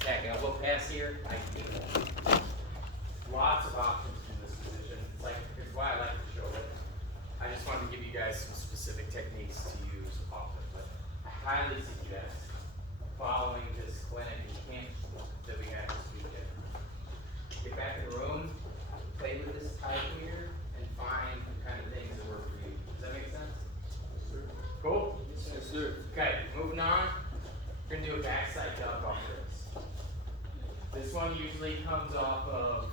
attack elbow pass here, I can do lots of options from this position. It's why I like to show it. I just wanted to give you guys some specific techniques to use often, but I highly suggest following this clinic and camp that we had this weekend. Get back in the room, play with this type here, and find the kind of things that work for you. Does that make sense? Cool? Yes, sir. Okay, moving on. We're going to do a backside duck off this. This one usually comes off of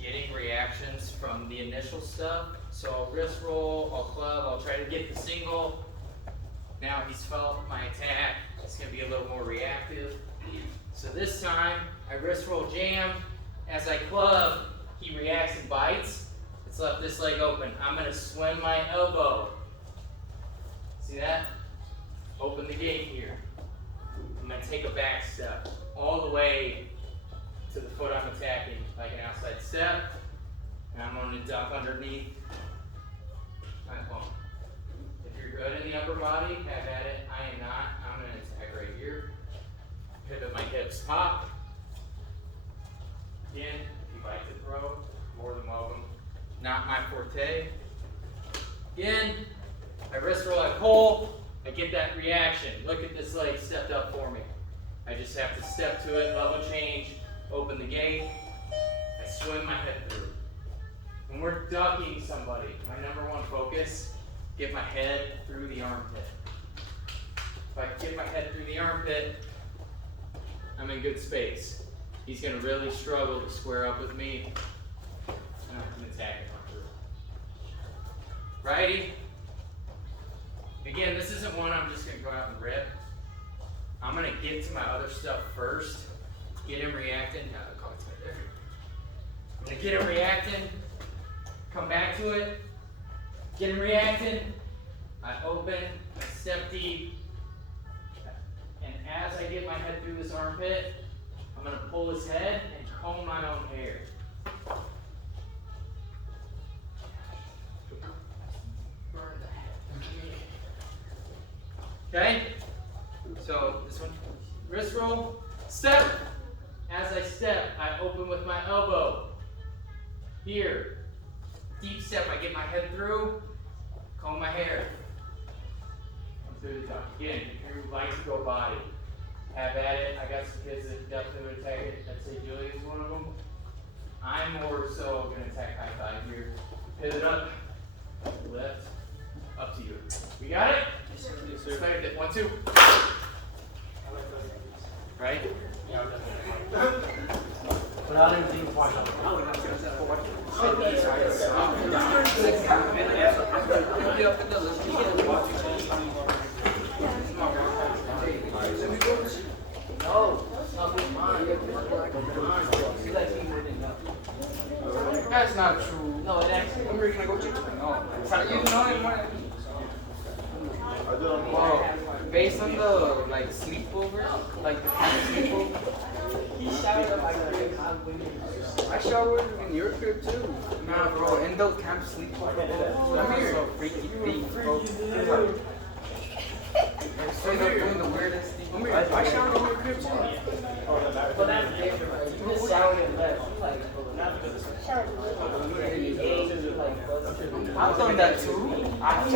getting reactions from the initial stuff. So I'll wrist roll, I'll club, I'll try to get the single. Now he's felt my attack. It's going to be a little more reactive. So this time, I wrist roll jam. As I club, he reacts and bites. Let's left this leg open. I'm going to swing my elbow. See that? Open the gate here. I'm going to take a back step all the way to the foot I'm attacking, like an outside step. And I'm going to duck underneath my palm. If you're good in the upper body, have at it. I am not. I'm going to attack right here. Pivot my hips top. Again, if you like to throw, more than welcome. Not my forte. Again, I wrist roll, I pull, I get that reaction. Look at this leg stepped up for me. I just have to step to it, level change, open the gate, I swing my head through. When we're ducking somebody, my number one focus, get my head through the armpit. If I get my head through the armpit, I'm in good space. He's going to really struggle to square up with me, and I can attack if I'm through. Righty. Again, this isn't one I'm just going to go out and rip. I'm going to get to my other stuff first, get him reacting. I'm going to get him reacting, come back to it, get him reacting. I open, I step deep, and as I get my head through this armpit, I'm going to pull his head and comb my own hair. Okay? So this one, wrist roll, step. As I step, I open with my elbow. Here, deep step, I get my head through, comb my hair. I'm through the top. Again, if you like to go body, have at it. I got some kids that definitely would attack it. I'd say Julian's one of them. I'm more so going to attack high thigh here. Pivot up, lift, up to you. We got it? Yes, sir. Expect it. 1, 2. Right? But I didn't think quite. No, That's not true. no, it actually. I'm going to go check. No. You know, well, based on the like sleepover, like the kind of sleepover. He shouted like I showered in your crib too. Nah, bro, in the camp sleepover. Come here. So freaky thing, bro. Straight up doing the weirdest thing. Come here. I showered in your crib too. but that's different. You just shouted and left. I've done that too. I've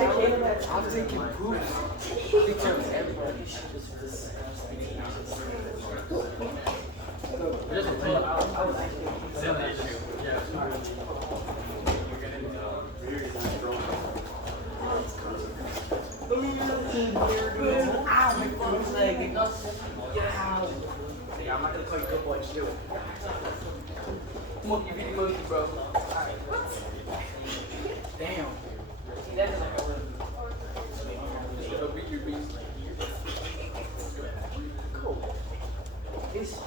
taken proofs. Pictures, everybody. I'm not gonna call you good boy, just do it. Monkey video monkey, bro. Damn. See, that doesn't have a It'll beat your beast. cool. It's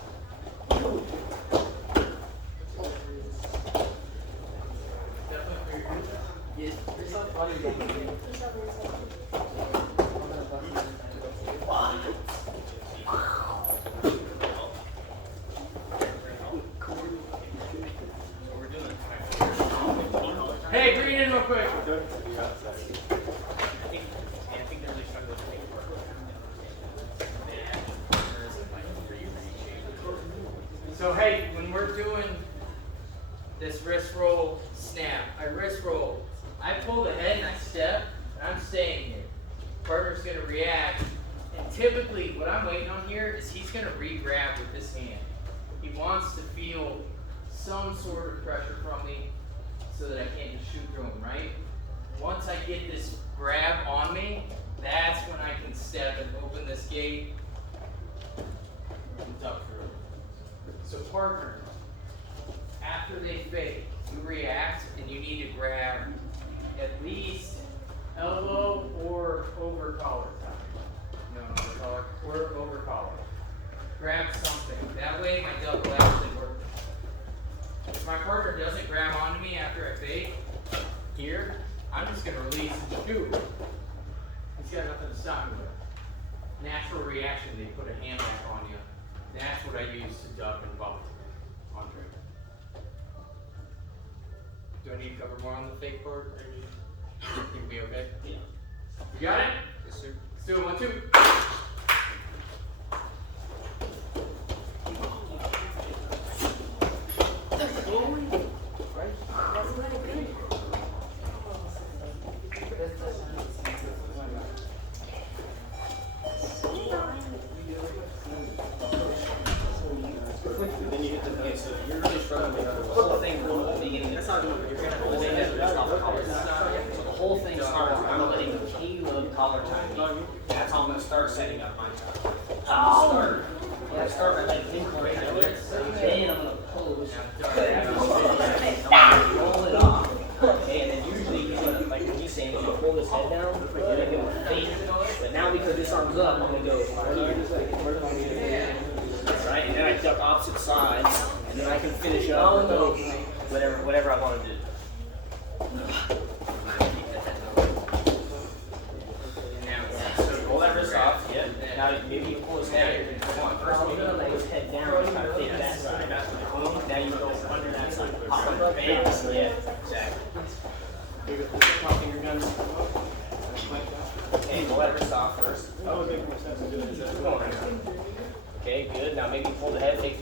yes, it's so funny. Hey, bring it in real quick. So hey, when we're doing this wrist roll snap, I wrist roll, I pull the head and I step, and I'm staying here. Partner's gonna react, and typically what I'm waiting on here is he's gonna re-grab with this hand. He wants to feel some sort of pressure from me so that I can't just shoot through him, right? Once I get this grab on me, that's when I can step and open this gate and duck through. So partner, after they fake, you react and you need to grab at least elbow or over collar tie. No, over collar, or over collar. Grab something. That way my duck will actually work. If my partner doesn't grab onto me after I fake, here, I'm just gonna release and shoot. He's got nothing to stop me with. Natural reaction, they put a hand back on you. That's what I use to duck and bump on trigger. Do I need to cover more on the fake part? Or you think we okay? Yeah. You got it? Yes, sir. Let's do it. 1, 2. Whole thing starts by letting Caleb collar tie me. That's how I'm going to start setting up my time. I start by letting him collar tie me. Then I'm going to pose. I'm going to roll it off. Okay, and then usually he's going to, like when he's saying, he's going to pull his head down, and then he'll fake. But now because this arm's up, I'm going to go here. Right, and then I duck opposite sides, and then I can finish up whatever I want to do. So roll that wrist off. Yep. Now maybe you pull his head. First maybe you lay his head down and try to fake that side. Now you go under that side. Bam. Yeah, exactly. Top finger guns. Okay, roll that wrist off first. Okay, good. Now maybe pull the head, take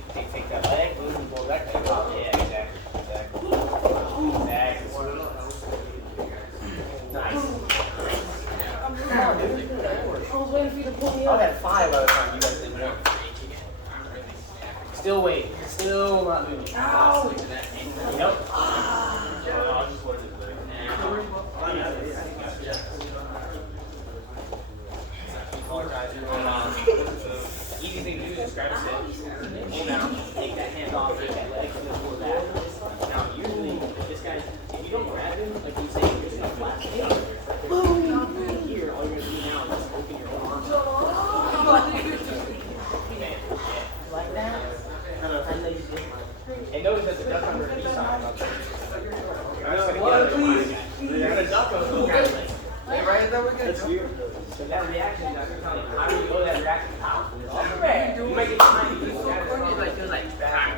that leg, move and pull that thing off. Yeah, exactly. Nice. I was waiting for you to pull me up. I had 5 by the time you guys did it. Still waiting. Still not moving. Ow! Yep. Easy thing to do is grab a stick, pull down, take that hand off, take that leg, and then pull it back. Now, usually, if this guy, if you don't grab him, like you say, you're just going to flash it out. Here, all you're going to do now is just open your arm. Like that. And notice that the duck under the side. You're going to duck him. Hey, right, that we're gonna do. So that reaction, how do you know that reaction out? You make it tiny. You like do like bang.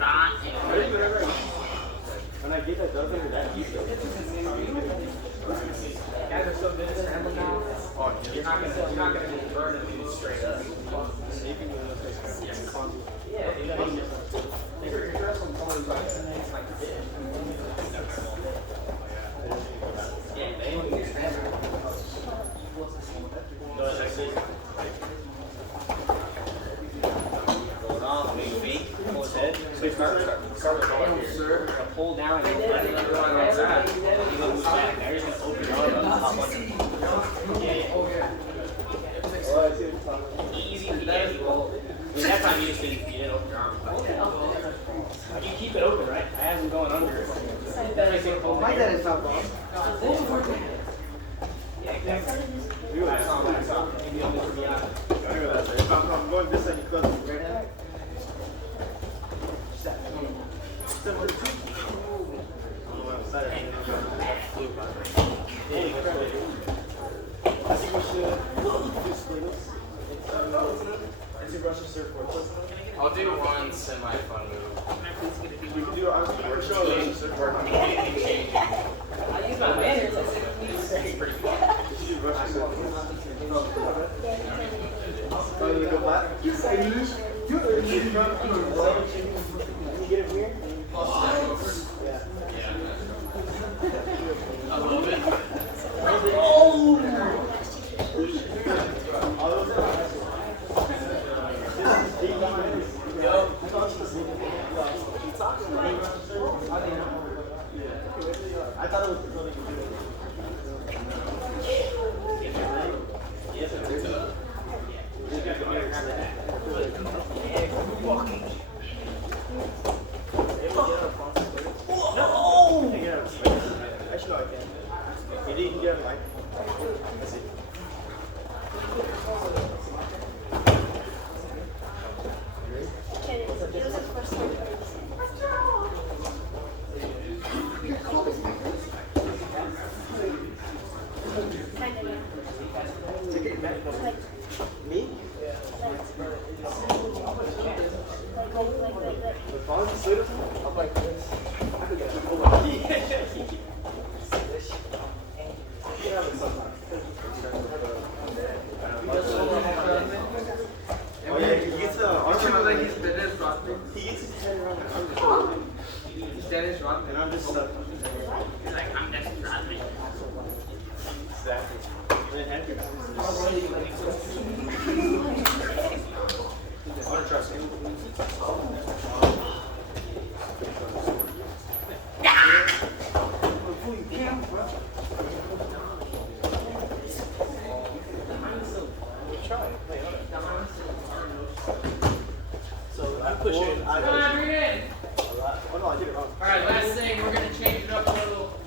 When I get that duck under that deep, Guys are so good at scrambling now. You're not gonna get burned and do it straight up. Yeah, you know, you're wrestling someone's like this. Yeah, they don't get scrambled. Go ahead, exit. Going off, maybe fake, pull his head. So you start with the head, pull down and go right outside. You go move back. Now you're just going to open your arm up, hop under. Yeah. Easy to get. That time you just didn't open your arm. You keep it open, right? I have him going under. My dad is not wrong. Yeah, exactly. I saw. Maybe on this beyond. if I'm going this way, you close it right now. I think we should do Sliggles. Let's do Russian surfboard. I'll do one semi-fun move. We can do, I was going to show Russian surfboard. Anything changing. I use my manners. It's pretty fun. We should do Russian surfboard. Oh, you go back? it from here? Yeah. A little bit. I thought it was really good. Actually, no, I can. You didn't get it like. Let's see. Me? The phone? I'm like this. I could get it. Oh, yeah, he gets the arm Like he's Dennis Rodman. He gets his head around the arm. He's Dennis Rodman. And I'm just stuck. He's like, I'm Dennis Rodman. Exactly. And then handcuffs. I don't trust him. So I push it. Come on, bring it in. Oh no, I did it wrong. Alright, last thing, we're gonna change it up a little.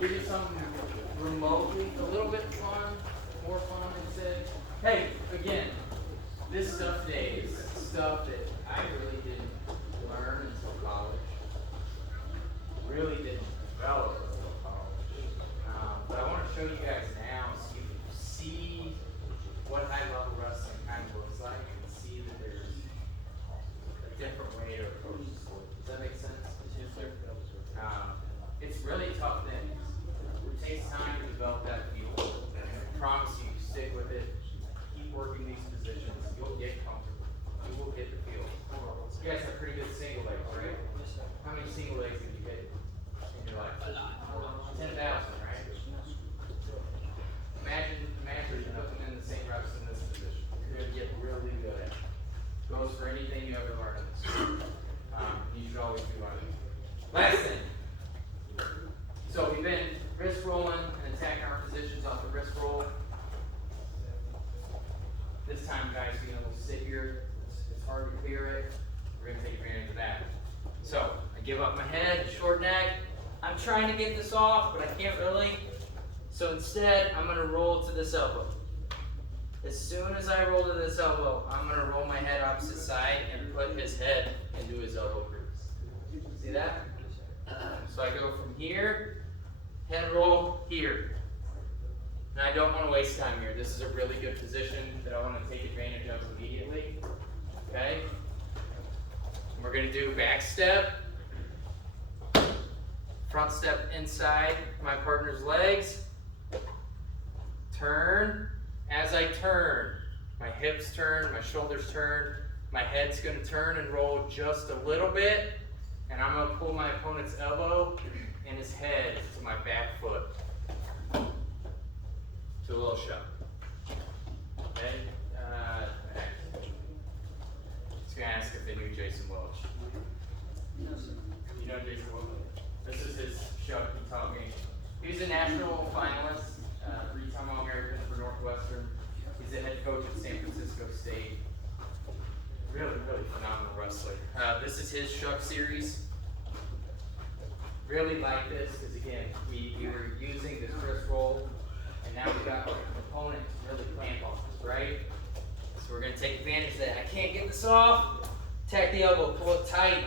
Give you something remotely, a little bit fun, more fun instead. Hey, again, this stuff today is stuff that I really didn't learn until college. Really didn't develop until college. But I want to show you guys now so you can see what high level wrestling kind of looks like and see that there's a different way to approach the sport. Does that make sense? It's really tough things. It takes time to develop that feel. I promise you, stick with it. Keep working these positions. You'll get comfortable. You will get the feel. You guys have pretty good single legs, right? How many single legs have you hit in your life? 10,000, right? Imagine you put them in the same reps in this position. You're going to get really good at it. Goes for anything you ever learn in this. You should always be learning. Last thing. So we've been wrist rolling and attacking our positions off the wrist roll. This time, guys, we're going to sit here. It's hard to clear it. We're going to take advantage of that. So I give up my head, short neck. I'm trying to get this off, but I can't really. So instead, I'm going to roll to this elbow. As soon as I roll to this elbow, I'm going to roll my head opposite side and put his head into his elbow crease. See that? So I go from here, head roll here. And I don't want to waste time here. This is a really good position that I want to take advantage of immediately. Okay? And we're going to do back step, front step inside my partner's legs, turn. As I turn, my hips turn, my shoulders turn, my head's going to turn and roll just a little bit, and I'm going to pull my opponent's elbow and his head to my back foot. To a little shove. Okay? Just going to ask if they knew Jason Welch. You know Jason Welch? This is his shove he taught me. He's a national finalist, three-time All-American for Northwestern. He's the head coach at San Francisco State. Really, really phenomenal wrestler. This is his shove series. Really like this because, again, we were using this wrist roll, and now we've got an opponent to really clamp on us, right? So we're going to take advantage of that. I can't get this off. Tack the elbow, pull it tight.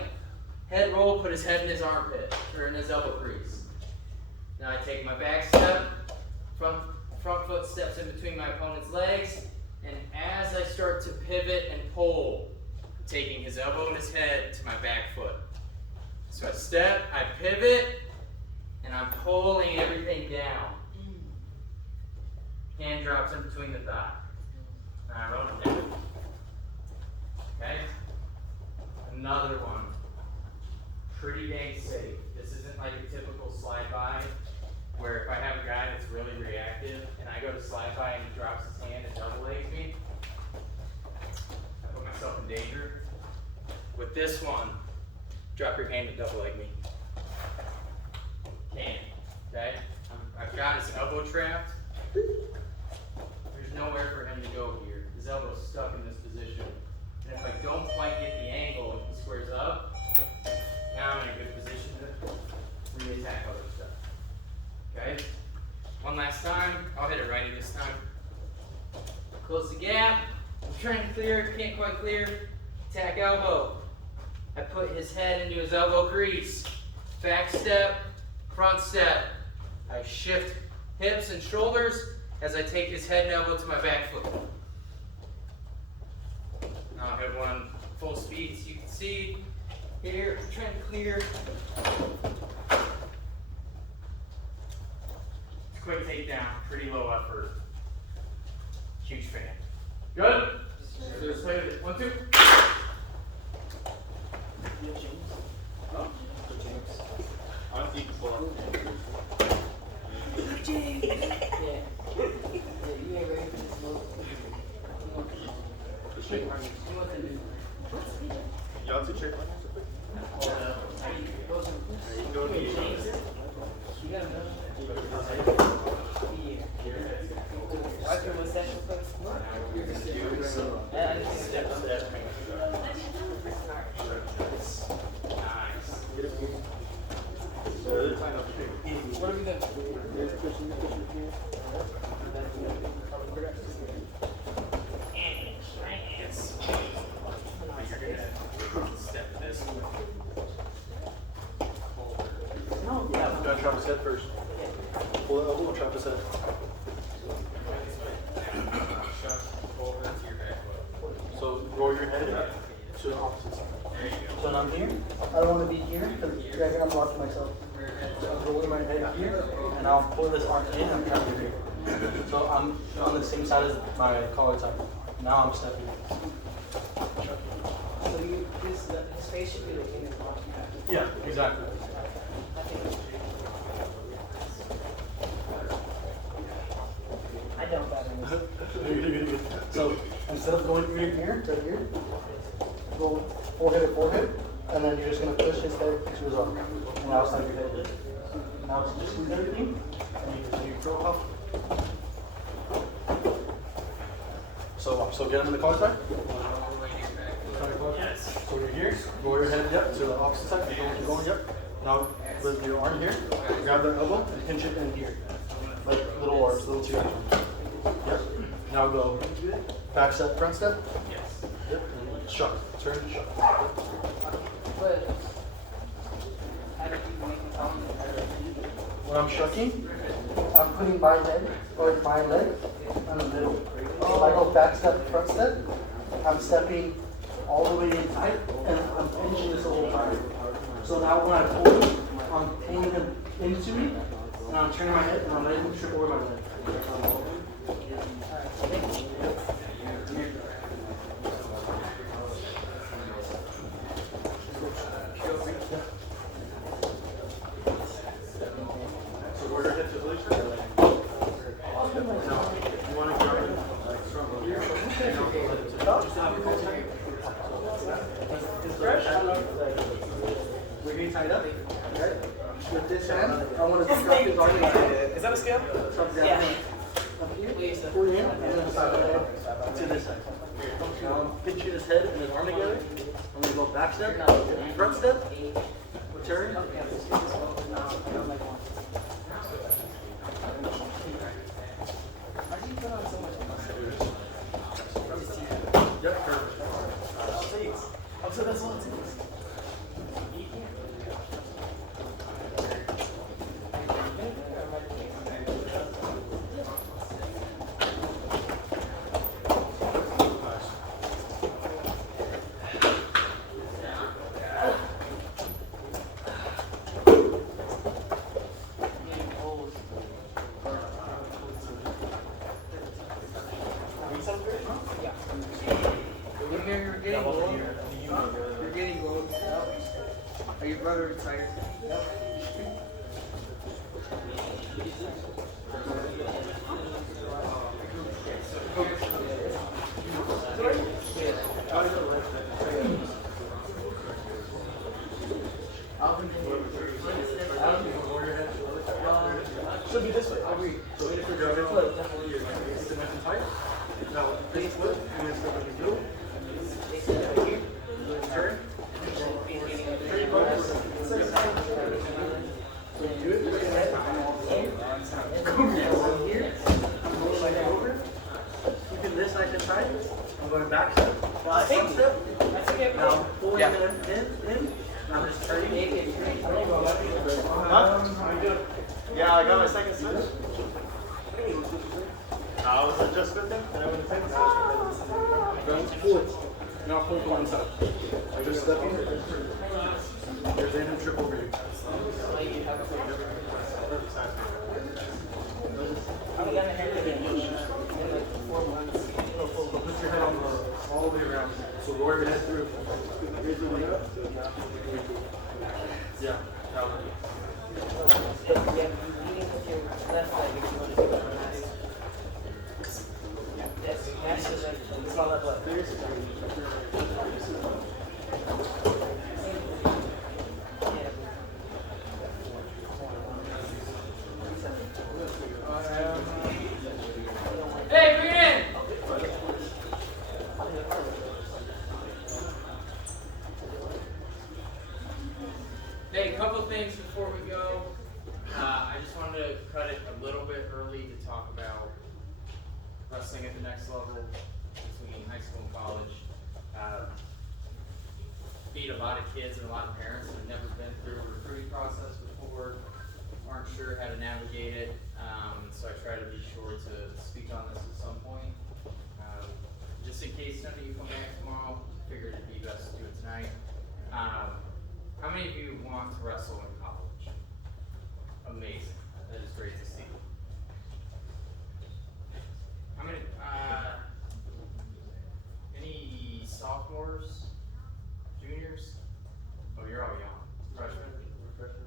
Head roll, put his head in his armpit, or in his elbow crease. Now I take my back step, front foot steps in between my opponent's legs, and as I start to pivot and pull, taking his elbow and his head to my back foot. So I step, I pivot, and I'm pulling everything down. Hand drops in between the thigh. And I roll it down. Okay? Another one. pretty dang safe. This isn't like a typical slide by where if I have a guy that's really reactive and I go to slide by and he drops his hand and double legs me, I put myself in danger. With this one, drop your hand and double leg me. Can, okay? I've got his elbow trapped. There's nowhere for him to go here. His elbow's stuck in this position. And if I don't quite get the angle and he squares up, now I'm in a good position to re-attack other stuff. Okay? One last time. I'll hit it righty this time. Close the gap. I'm trying to clear, can't quite clear. Attack elbow. I put his head into his elbow crease. Back step, front step. I shift hips and shoulders as I take his head and elbow to my back foot. Now I'll hit one full speed so you can see here. I'm trying to clear. Quick takedown, pretty low effort. Huge fan. Good? Let's play with it. 1, 2. Y'all two check. What have you done? Step this way. You gotta trap his head first. Pull the elbow and trap his head. Over to your back foot. So roll your head to the opposite side. There you go. So when I'm here, I don't want to be here because I think I'm blocking myself. So I'm rolling my head here, and I'll pull this arm in and I'm trapping here. So I'm on the same side as my collar side. Now I'm stepping. So you, his face should be like in his body. Yeah, exactly. I don't better. So instead of going ear to ear, right here, go forehead to forehead, and then you're just gonna push his head to his arm. And now it's not your head. Now it's just squeeze everything, and you throw off. So get him in the collar side. Yes. So you're here, roll your head, yep, to the opposite side, keep going, yep. Now lift your arm here, grab the elbow, and hinge it in here. Like little arms, little two. Yep. Now go back step, front step. Yes. Yep. And shuck. Turn, shuck. But how do you make it sound? When I'm shucking, I'm putting my head or my leg on the middle. So if I go back step, front step, I'm stepping all the way in tight, and I'm pinching this the whole time. So now when I pull, I'm pinning him into me, and I'm turning my head, and I'm letting him trip over my leg. so roll your head to the other side. Now, you want to grab it from here, and I'll go ahead to the It's fresh. We're getting tied up. Okay. With this hand, I want to drop his arm. Is that a scale? Yeah. Up here. Please, sir. Pull in, and then side of the head to this side. Now I'm pinching his head and his arm together. I'm going to go back step, front step, return. How do you put on so much muscle? Yep, perfect. So that's all it takes. Are your brother retired? Should be this way. So if you're driving, it's a nice and tight. Now, this flip, and it's going to be blue. Turn. So you do it, look at that. Come here. I'm going like over. Keeping this nice and tight. I'm going back step. Front step. Now, pulling in. Now just turning. Huh? Yeah, I got my second switch. Was it just with them? And I would have taken Don't pull it. Now pull it one side. I just step in. There's a trip over you. Put your head on all the way around. So roll your head through. Here's the way up. Yeah. Hey, bring it in! Hey, a couple things before we go. I just wanted to cut it a little bit early to talk about wrestling at the next level between high school and college. Meet a lot of kids and a lot of parents that have never been through a recruiting process before, aren't sure how to navigate it. So I try to be sure to speak on this at some point. Just in case none of you come back tomorrow, figured it'd be best to do it tonight. How many of you want to wrestle in college? Amazing. That is great to see. How many, any sophomores? Juniors? Oh, you're all young. Freshmen?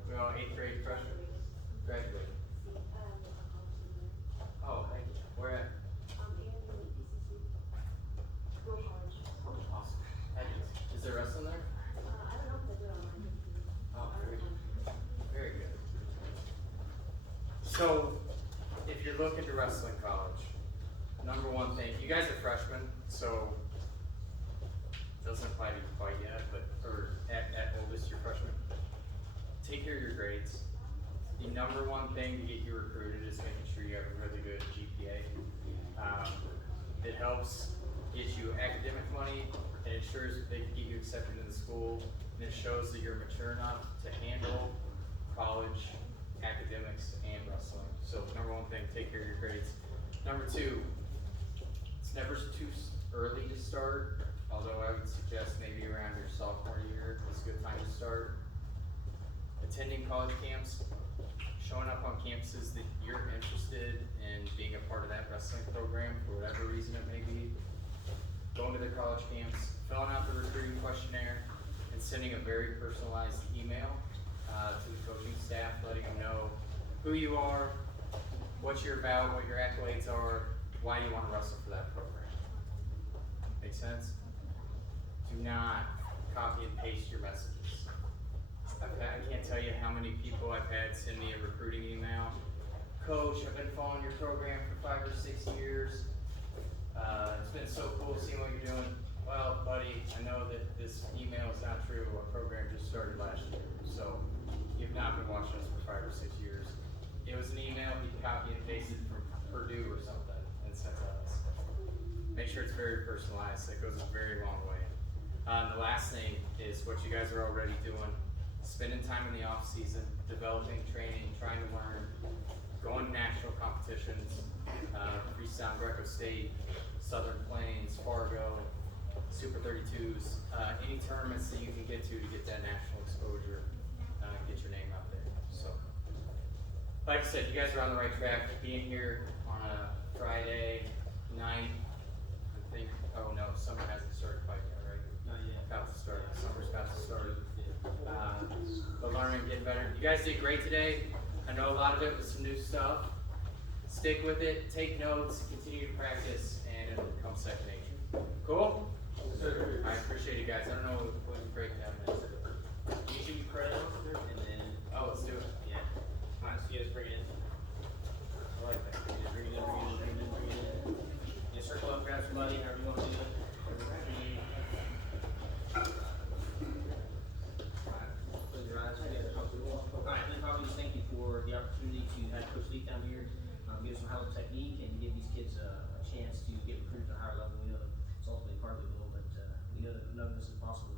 We're all 8th grade freshmen? Graduate. Oh, thank you. Where at? Awesome. Thank you. Is there wrestling there? Oh, very good. Very good. So, if you're looking to wrestle in college, number one thing, you guys are freshmen, so doesn't apply to you quite yet, but or at oldest you're freshmen. Take care of your grades. The number one thing to get you recruited is making sure you have a really good GPA. It helps get you academic money, and it ensures that they can get you accepted into the school, and it shows that you're mature enough to handle college, academics, and wrestling. So number one thing, take care of your grades. Number two, it's never too early to start, although I would suggest maybe around your sophomore year is a good time to start. Attending college camps, showing up on campuses that you're interested in being a part of that wrestling program for whatever reason it may be. Going to the college camps, filling out the recruiting questionnaire, and sending a very personalized email to the coaching staff, letting them know who you are, what you're about, what your accolades are, why you want to wrestle for that program. Make sense? Do not copy and paste your messages. I can't tell you how many people I've had send me a recruiting email. Coach, I've been following your program for 5 or 6 years. It's been so cool seeing what you're doing. Well, buddy, I know that this email is not true. Our program just started last year. So you've not been watching us for 5 or 6 years. It was an email he copied and pasted from Purdue or something and sent to us. Make sure it's very personalized. That goes a very long way. The last thing is what you guys are already doing. Spending time in the off season, developing, training, trying to learn, going to national competitions, Freestyle Greco State, Southern Plains, Fargo, Super 32s, any tournaments that you can get that national exposure, get your name out there. So, like I said, you guys are on the right track. Being here on a Friday night, I think, oh no, summer hasn't started quite yet, right? Not yet. About to start. Summer's about to start. guys did great today. I know a lot of it was some new stuff. Stick with it, take notes, continue to practice, and it'll become second nature. Cool? I appreciate you guys. I don't know what the breakdown is. You should be credit and then, Oh, let's do it. yeah. Alright, so you guys bring it in. I like that. Bring it in. Yeah, circle up, grab somebody, however you want to do it. Alright, close your eyes, together, talk to the wall. Alright, then probably just thank you for the opportunity to have Coach Lee down here, give us some hell of technique and give these kids a chance to get recruited to a higher level. We know that it's ultimately part of the goal, but we know that none of this is possible